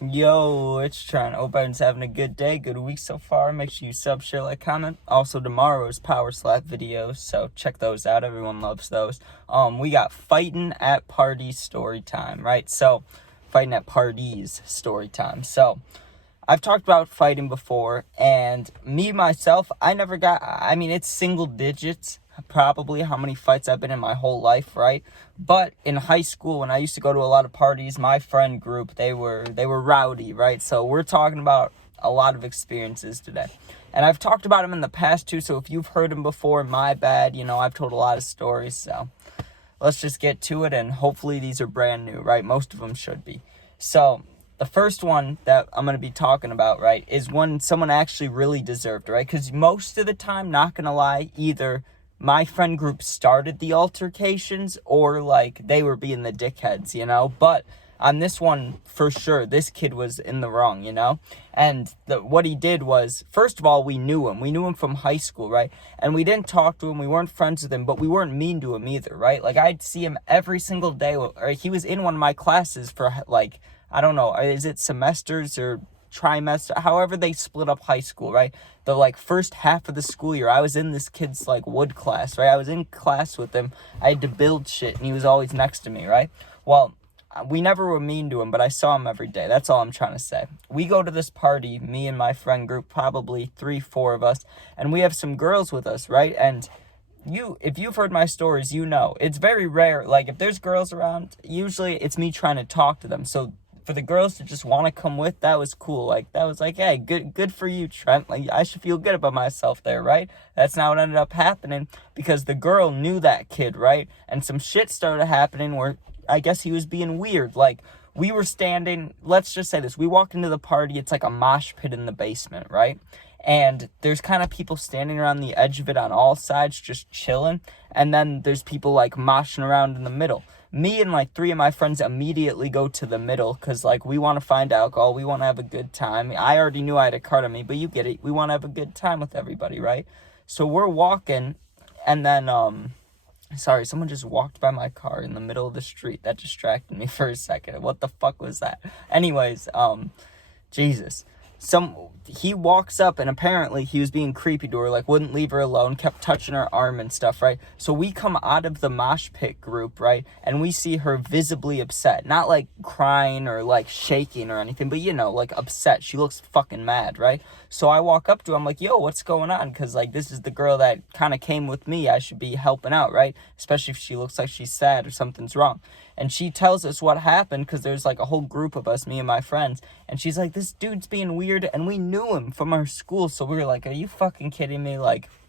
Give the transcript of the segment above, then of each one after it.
Yo, it's Trent. Hope everyone's having a good day, good week so far. Make sure you sub, share, like, comment. Also, tomorrow's Power Slap videos, so check those out. Everyone loves those. We got fighting at parties story time, right? So, fighting at parties story time. So, I've talked about fighting before, and myself, it's single digits, probably how many fights I've been in my whole life, right? But in high school, when I used to go to a lot of parties, my friend group, they were rowdy, right? So we're talking about a lot of experiences today. And I've talked about them in the past too, so if you've heard them before, my bad, I've told a lot of stories, so let's just get to it, and hopefully these are brand new, right? Most of them should be. So, the first one that I'm going to be talking about, right, is one someone actually really deserved, right? Because most of the time, not going to lie, either my friend group started the altercations or, they were being the dickheads. But on this one, for sure, this kid was in the wrong. And what he did was, first of all, we knew him. We knew him from high school, right? And we didn't talk to him. We weren't friends with him, but we weren't mean to him either, right? I'd see him every single day. Or he was in one of my classes for, I don't know, is it semesters or trimester, however they split up high school, right? The first half of the school year, I was in this kid's wood class, right? I was in class with him. I had to build shit, and he was always next to me, right? Well, we never were mean to him, but I saw him every day. That's all I'm trying to say. We go to this party, me and my friend group, probably 3-4 of us, and we have some girls with us, right? And if you've heard my stories, it's very rare. If there's girls around, usually it's me trying to talk to them. So for the girls to just want to come with, that was cool. That was hey, good for you, Trent. I should feel good about myself there, right? That's not what ended up happening, because the girl knew that kid, right? And some shit started happening where I guess he was being weird. We were standing, let's just say this, we walked into the party, it's like a mosh pit in the basement, right? And there's kind of people standing around the edge of it on all sides, just chilling. And then there's people moshing around in the middle. Me and 3 of my friends immediately go to the middle, because we want to find alcohol, we want to have a good time. I already knew I had a card on me, but you get it, we want to have a good time with everybody, right? So we're walking, and then sorry, someone just walked by my car in the middle of the street. That distracted me for a second. What the fuck was that? Anyways, Jesus. He walks up, and apparently he was being creepy to her, wouldn't leave her alone, kept touching her arm and stuff, right? So we come out of the mosh pit group, right? And we see her visibly upset. Not crying or shaking or anything, but upset. She looks fucking mad, right? So I walk up to him, yo, what's going on? Because this is the girl that kind of came with me. I should be helping out, right? Especially if she looks like she's sad or something's wrong. And she tells us what happened, because there's a whole group of us, me and my friends. And she's like, this dude's being weird, and we knew him from our school. So we were like, are you fucking kidding me?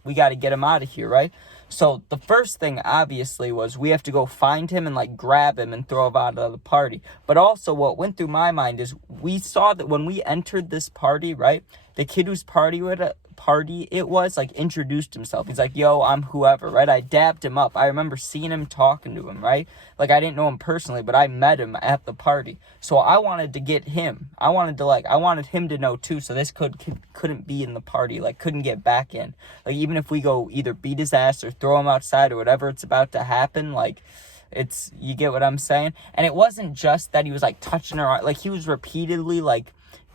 We got to get him out of here, right? So the first thing, obviously, was we have to go find him and grab him and throw him out of the party. But also what went through my mind is, we saw that when we entered this party, right, the kid whose party it was introduced himself. He's like, yo, I'm whoever, right? I dabbed him up. I remember seeing him, talking to him, right? I didn't know him personally, but I met him at the party. So I wanted to get him. I wanted him to know too, so this couldn't be in the party, couldn't get back in. Even if we go either beat his ass or throw him outside or whatever it's about to happen, you get what I'm saying? And it wasn't just that he was touching her, he was repeatedly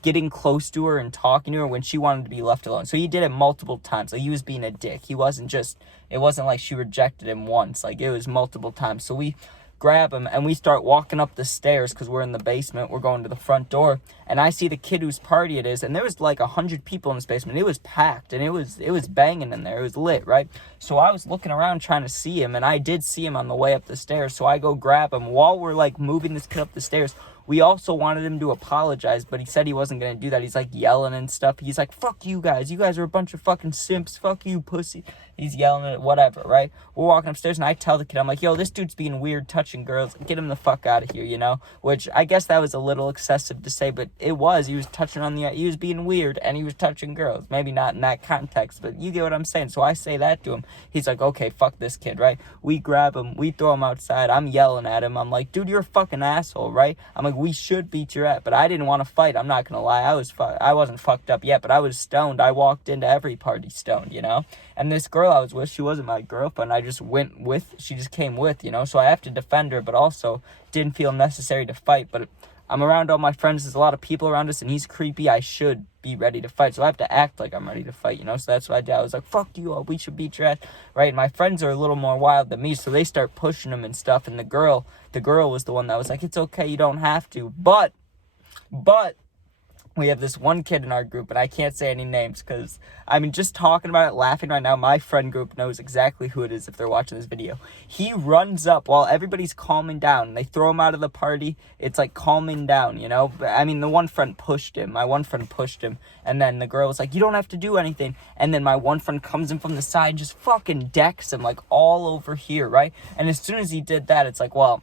getting close to her and talking to her when she wanted to be left alone. So he did it multiple times. He was being a dick. It wasn't like she rejected him once. It was multiple times. So we grab him and we start walking up the stairs, because we're in the basement. We're going to the front door, and I see the kid whose party it is, and there was 100 people in this basement. It was packed, and it was banging in there. It was lit, right? So I was looking around trying to see him, and I did see him on the way up the stairs. So I go grab him while we're moving this kid up the stairs. We also wanted him to apologize, but he said he wasn't going to do that. He's yelling and stuff. He's fuck you guys. You guys are a bunch of fucking simps. Fuck you, pussy. He's yelling at whatever, right? We're walking upstairs, and I tell the kid, I'm yo, this dude's being weird, touching girls. Get him the fuck out of here, Which I guess that was a little excessive to say, but it was. He was he was being weird, and he was touching girls. Maybe not in that context, but you get what I'm saying. So I say that to him. He's okay, fuck this kid, right? We grab him. We throw him outside. I'm yelling at him. I'm dude, you're a fucking asshole, right? I'm we should beat your ass, but I didn't want to fight. I'm not going to lie. I wasn't fucked up yet, but I was stoned. I walked into every party stoned, And this girl I was with, she wasn't my girlfriend. She just came with, So I have to defend her, but also didn't feel necessary to fight. But I'm around all my friends, there's a lot of people around us, and he's creepy, I should be ready to fight. So I have to act like I'm ready to fight, you know? So that's what I did. I was like, fuck you all, we should beat your ass, right? And my friends are a little more wild than me, so they start pushing him and stuff, and the girl was the one that was like, it's okay, you don't have to. But we have this one kid in our group, and I can't say any names because, I mean, just talking about it, laughing right now, my friend group knows exactly who it is if they're watching this video. He runs up while everybody's calming down. They throw him out of the party. It's like calming down, you know? I mean, the one friend pushed him. My one friend pushed him, and then the girl was like, you don't have to do anything. And then my one friend comes in from the side, just fucking decks him, like, all over here, right? And as soon as he did that, it's like, well,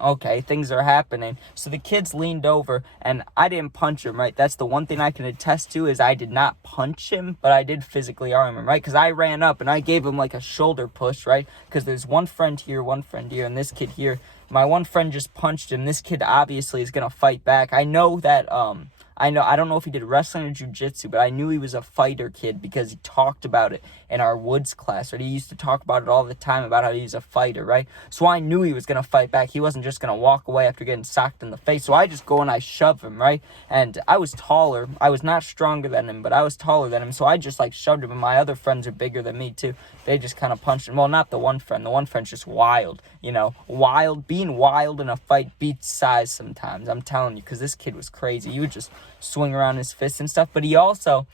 okay, things are happening. So the kids leaned over, and I didn't punch him, right? That's the one thing I can attest to is I did not punch him, but I did physically harm him, right? Because I ran up, and I gave him, like, a shoulder push, right? Because there's one friend here, and this kid here. My one friend just punched him. This kid obviously is going to fight back. I know that, I don't know if he did wrestling or jiu-jitsu, but I knew he was a fighter kid because he talked about it in our woods class, right? He used to talk about it all the time about how he's a fighter, right? So I knew he was going to fight back. He wasn't just going to walk away after getting socked in the face. So I just go and I shove him, right? And I was taller. I was not stronger than him, but I was taller than him. So I just like shoved him, and my other friends are bigger than me too. They just kind of punched him. Well, not the one friend. The one friend's just wild, you know? Wild. Being wild in a fight beats size sometimes. I'm telling you, because this kid was crazy. He would just swing around his fists and stuff, but he also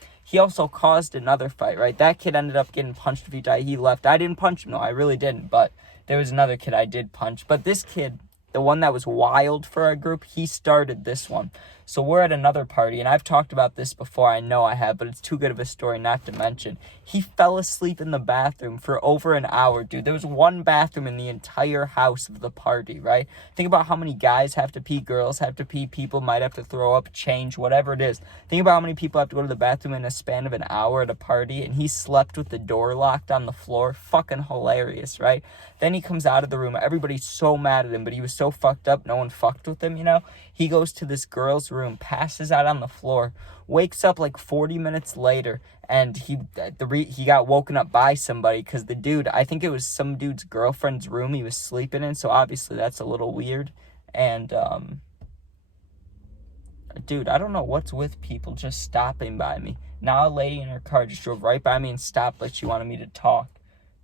caused another fight, right? That kid ended up getting punched a few times. He left. I didn't punch him, no, I really didn't, but there was another kid I did punch. But this kid, the one that was wild for our group, he started this one. So we're at another party, and I've talked about this before, I know I have, but it's too good of a story not to mention. He fell asleep in the bathroom for over an hour, dude. There was one bathroom in the entire house of the party, right? Think about how many guys have to pee, girls have to pee, people might have to throw up, change, whatever it is. Think about how many people have to go to the bathroom in a span of an hour at a party, and he slept with the door locked on the floor. Fucking hilarious, right? Then he comes out of the room. Everybody's so mad at him, but he was so fucked up, no one fucked with him, you know? He goes to this girl's room, passes out on the floor, wakes up like 40 minutes later, and he got woken up by somebody because the dude, I think it was some dude's girlfriend's room he was sleeping in, so obviously that's a little weird. And, dude, I don't know what's with people just stopping by me. Now a lady in her car just drove right by me and stopped like she wanted me to talk.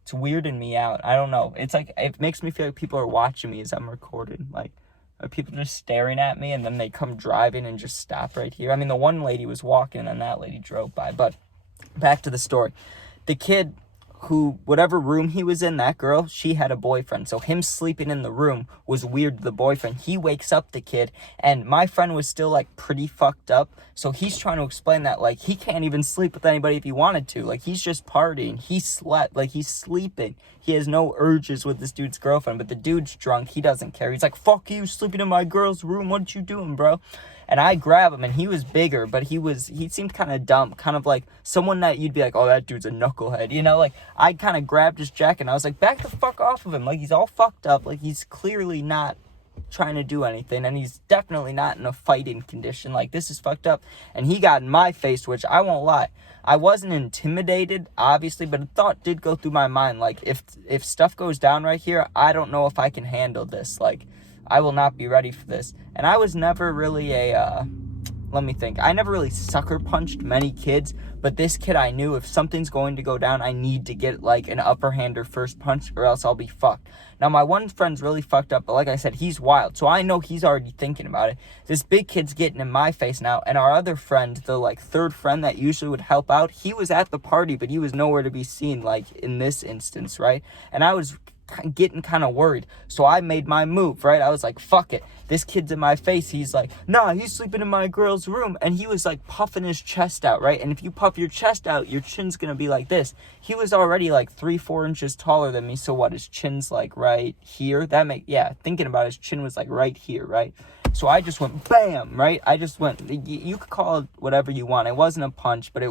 It's weirding me out. I don't know. It's like, it makes me feel like people are watching me as I'm recording. Like, are people just staring at me and then they come driving and just stop right here? I mean, the one lady was walking and then that lady drove by. But back to the story. The kid who, whatever room he was in, that girl, she had a boyfriend. So him sleeping in the room was weird to the boyfriend. He wakes up the kid, and my friend was still, like, pretty fucked up. So he's trying to explain that, like, he can't even sleep with anybody if he wanted to. Like, he's just partying. He slept. Like, he's sleeping. He has no urges with this dude's girlfriend, but the dude's drunk. He doesn't care. He's like, fuck you, sleeping in my girl's room. What you doing, bro? And I grab him, and he was bigger, but he seemed kind of dumb, kind of like someone that you'd be like, oh, that dude's a knucklehead, you know? Like, I kind of grabbed his jacket, and I was like, back the fuck off of him. Like, he's all fucked up. Like, he's clearly not trying to do anything, and he's definitely not in a fighting condition. Like, this is fucked up. And he got in my face, which I won't lie, I wasn't intimidated, obviously, but a thought did go through my mind, like, if stuff goes down right here, I don't know if I can handle this. Like, I will not be ready for this. And I was never really let me think. I never really sucker punched many kids, but this kid, I knew if something's going to go down, I need to get like an upper hand or first punch or else I'll be fucked. Now, my one friend's really fucked up, but like I said, he's wild. So I know he's already thinking about it. This big kid's getting in my face now. And our other friend, the like third friend that usually would help out, he was at the party, but he was nowhere to be seen, like in this instance, right? And I was getting kind of worried, so I made my move, right? I was like, fuck it, this kid's in my face. He's like, nah, he's sleeping in my girl's room, and he was like puffing his chest out, right? And if you puff your chest out, your chin's gonna be like this. He was already like 3-4 inches taller than me, so what, his chin's like right here? Thinking about it, his chin was like right here, right? So I just went bam, right? I just went, you could call it whatever you want. It wasn't a punch, but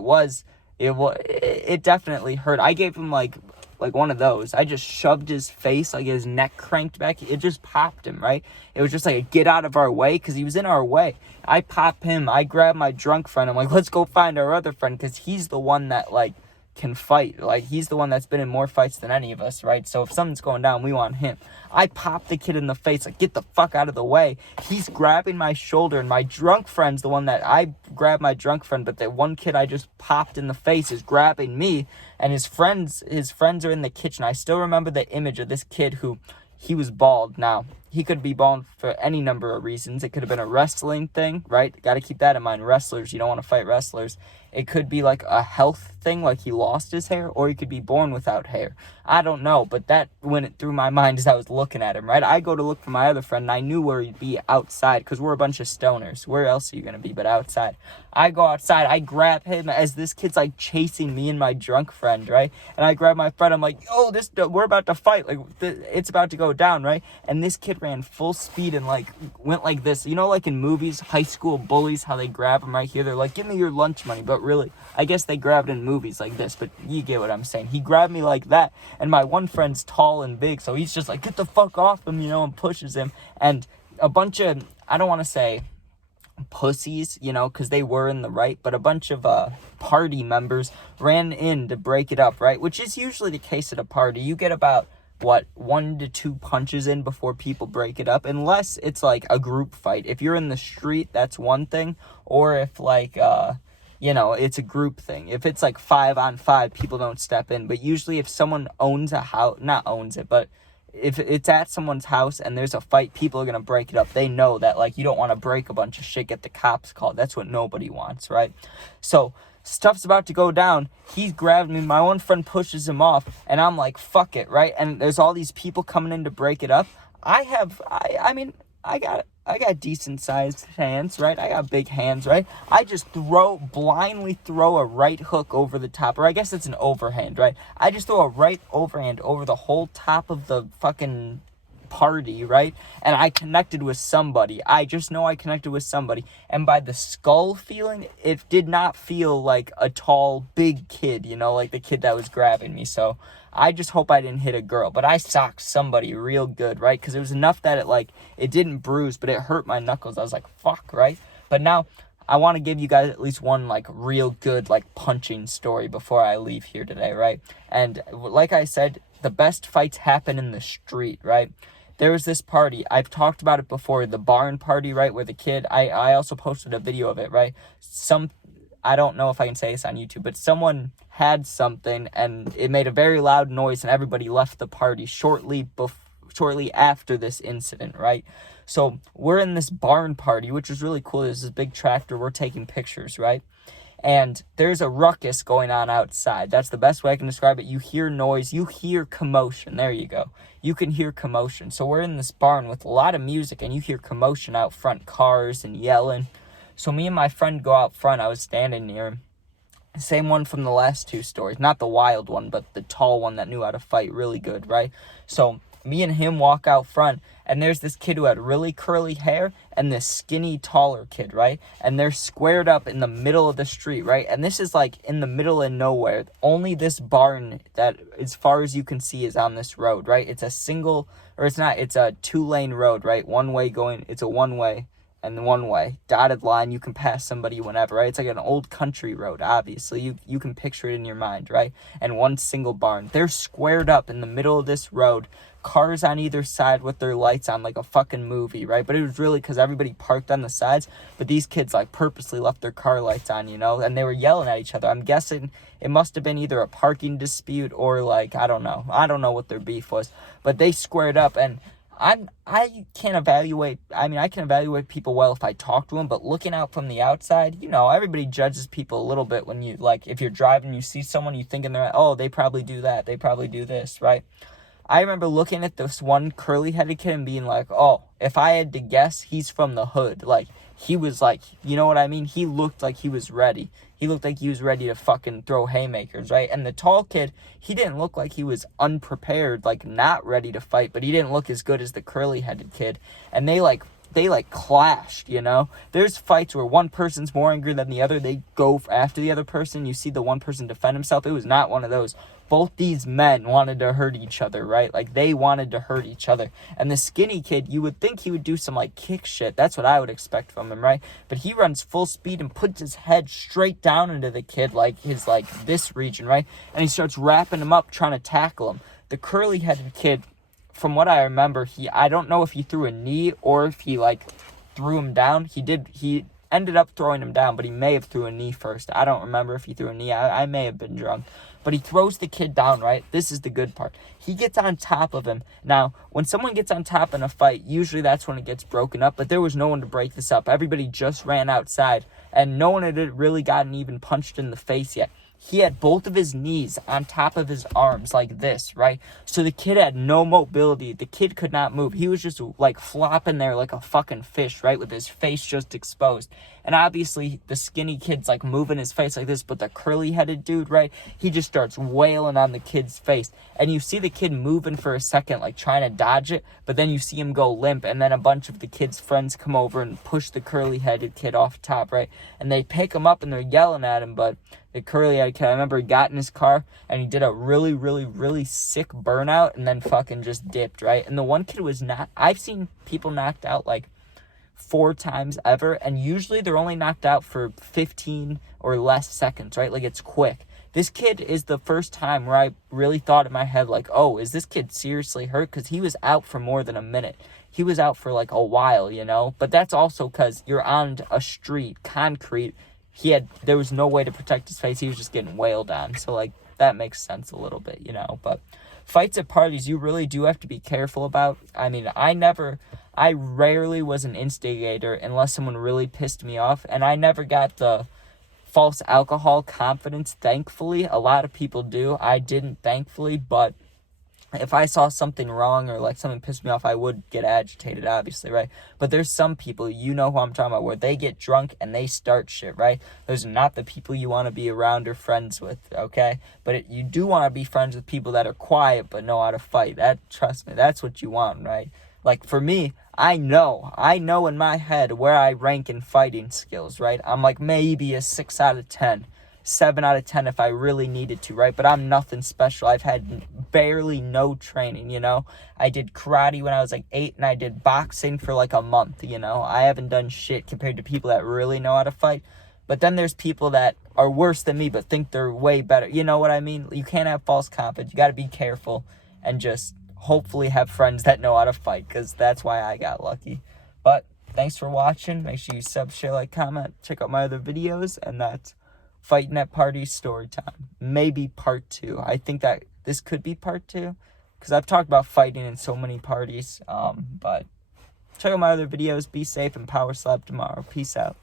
it definitely hurt. I gave him like one of those. I just shoved his face, like his neck cranked back. It just popped him, right? It was just like a get out of our way because he was in our way. I pop him. I grab my drunk friend. I'm like, let's go find our other friend because he's the one that like can fight. Like, he's the one that's been in more fights than any of us, right? So if something's going down, we want him. I pop the kid in the face, like, get the fuck out of the way. He's grabbing my shoulder, and my drunk friend's the one that I grabbed my drunk friend, but the one kid I just popped in the face is grabbing me, and his friends are in the kitchen. I still remember the image of this kid who, he was bald. Now, he could be bald for any number of reasons. It could have been a wrestling thing, right? Got to keep that in mind. Wrestlers, you don't want to fight wrestlers. It could be like a health thing, like he lost his hair, or he could be born without hair. I don't know, but that went through my mind as I was looking at him, right? I go to look for my other friend, and I knew where he'd be outside, because we're a bunch of stoners. Where else are you going to be but outside? I go outside, I grab him as this kid's, like, chasing me and my drunk friend, right? And I grab my friend, I'm like, yo, we're about to fight, like, it's about to go down, right? And this kid ran full speed and, like, went like this. You know, like in movies, high school bullies, how they grab them right here? They're like, give me your lunch money, but really, I guess they grabbed in movies like this, but you get what I'm saying. He grabbed me like that, and my one friend's tall and big, so he's just like, get the fuck off him, you know, and pushes him. And a bunch of, I don't want to say pussies, you know, because they were in the right, but a bunch of party members ran in to break it up, right? Which is usually the case at a party. You get about 1 to 2 punches in before people break it up, unless it's like a group fight. If you're in the street, that's one thing, or if like you know, it's a group thing. If it's like 5-on-5, people don't step in. But usually if someone owns a house, not owns it, but if it's at someone's house and there's a fight, people are going to break it up. They know that, like, you don't want to break a bunch of shit, get the cops called. That's what nobody wants, right? So stuff's about to go down. He's grabbed me. My one friend pushes him off, and I'm like, fuck it, right? And there's all these people coming in to break it up. I got decent sized hands, right? I got big hands, right? I just blindly throw a right hook over the top, or I guess it's an overhand, right? I just throw a right overhand over the whole top of the fucking party, right? And I connected with somebody. I just know I connected with somebody. And by the skull feeling, it did not feel like a tall, big kid, you know, like the kid that was grabbing me. So I just hope I didn't hit a girl, but I socked somebody real good, right? Because it was enough that it didn't bruise, but it hurt my knuckles. I was like, fuck, right? But now I want to give you guys at least one, like, real good, like, punching story before I leave here today, right? And like I said, the best fights happen in the street, right? There was this party, I've talked about it before, the barn party, right, where the kid, I also posted a video of it, right? I don't know if I can say this on YouTube, but someone had something, and it made a very loud noise, and everybody left the party shortly after this incident, right? So we're in this barn party, which is really cool. There's this big tractor. We're taking pictures, right? And there's a ruckus going on outside. That's the best way I can describe it. You hear noise. You hear commotion. There you go. You can hear commotion. So we're in this barn with a lot of music, and you hear commotion out front, cars and yelling. So me and my friend go out front. I was standing near him. Same one from the last 2 stories. Not the wild one, but the tall one that knew how to fight really good, right? So me and him walk out front, and there's this kid who had really curly hair and this skinny, taller kid, right? And they're squared up in the middle of the street, right? And this is like in the middle of nowhere. Only this barn that, as far as you can see, is on this road, right? It's a 2-lane road, right? It's a one-way. And one way, dotted line, you can pass somebody whenever, right? It's like an old country road, obviously. You can picture it in your mind, right? And one single barn. They're squared up in the middle of this road, cars on either side with their lights on, like a fucking movie, right? But it was really because everybody parked on the sides, but these kids, like, purposely left their car lights on, you know? And they were yelling at each other. I'm guessing it must have been either a parking dispute or, like, I don't know. I don't know what their beef was. But they squared up, and I can evaluate people well if I talk to them, but looking out from the outside, you know, everybody judges people a little bit when you, like, if you're driving, you see someone, you think in their, oh, they probably do that, they probably do this, right? I remember looking at this one curly-headed kid and being like, oh, if I had to guess, he's from the hood. Like, he was like, you know what I mean? He looked like he was ready. He looked like he was ready to fucking throw haymakers, right? And the tall kid, he didn't look like he was unprepared, like, not ready to fight, but he didn't look as good as the curly-headed kid. And they, like, they like clashed, you know? There's fights where one person's more angry than the other. They go after the other person. You see the one person defend himself. It was not one of those. Both these men wanted to hurt each other, right? Like, they wanted to hurt each other. And the skinny kid, you would think he would do some, like, kick shit. That's what I would expect from him, right? But he runs full speed and puts his head straight down into the kid, like, his, like, this region, right? And he starts wrapping him up, trying to tackle him. The curly-headed kid, from what I remember, I don't know if he threw a knee or if he, like, threw him down. He ended up throwing him down, but he may have threw a knee first. I don't remember if he threw a knee. I may have been drunk. But he throws the kid down, right? This is the good part. He gets on top of him. Now, when someone gets on top in a fight, usually that's when it gets broken up. But there was no one to break this up. Everybody just ran outside. And no one had really gotten even punched in the face yet. He had both of his knees on top of his arms like this, right? So the kid had no mobility. The kid could not move. He was just like flopping there like a fucking fish, right? With his face just exposed. And obviously the skinny kid's like moving his face like this, but the curly-headed dude, right? He just starts wailing on the kid's face. And you see the kid moving for a second, like trying to dodge it, but then you see him go limp, and then a bunch of the kid's friends come over and push the curly-headed kid off top, right? And they pick him up and they're yelling at him, but the curly-headed kid, I remember he got in his car and he did a really, really, really sick burnout and then fucking just dipped, right? And the one kid was not, I've seen people knocked out like 4 times ever, and usually they're only knocked out for 15 or less seconds, right? Like, it's quick. This kid is the first time where I really thought in my head, like, oh, is this kid seriously hurt? Because he was out for more than a minute. He was out for like a while, you know? But that's also because you're on a street, concrete. There was no way to protect his face. He was just getting wailed on. So, like, that makes sense a little bit, you know? But fights at parties, you really do have to be careful about. I mean, I rarely was an instigator unless someone really pissed me off. And I never got the false alcohol confidence, thankfully. A lot of people do. I didn't, thankfully. But if I saw something wrong or like something pissed me off, I would get agitated, obviously, right? But there's some people, you know who I'm talking about, where they get drunk and they start shit, right? Those are not the people you want to be around or friends with, okay? But you do want to be friends with people that are quiet but know how to fight. Trust me, that's what you want, right? Like, for me, I know in my head where I rank in fighting skills, right? I'm like maybe a 6 out of 10. 7 out of 10 if I really needed to, right? But I'm nothing special. I've had barely no training, you know? I did karate when I was like 8, and I did boxing for like a month, you know? I haven't done shit compared to people that really know how to fight. But then there's people that are worse than me but think they're way better. You know what I mean? You can't have false confidence. You got to be careful and just hopefully have friends that know how to fight, because that's why I got lucky. But thanks for watching. Make sure you sub, share, like, comment. Check out my other videos, and that's Fighting at Parties story time. Maybe part 2. I think that this could be part 2, because I've talked about fighting in so many parties. But check out my other videos. Be safe and power slap tomorrow. Peace out.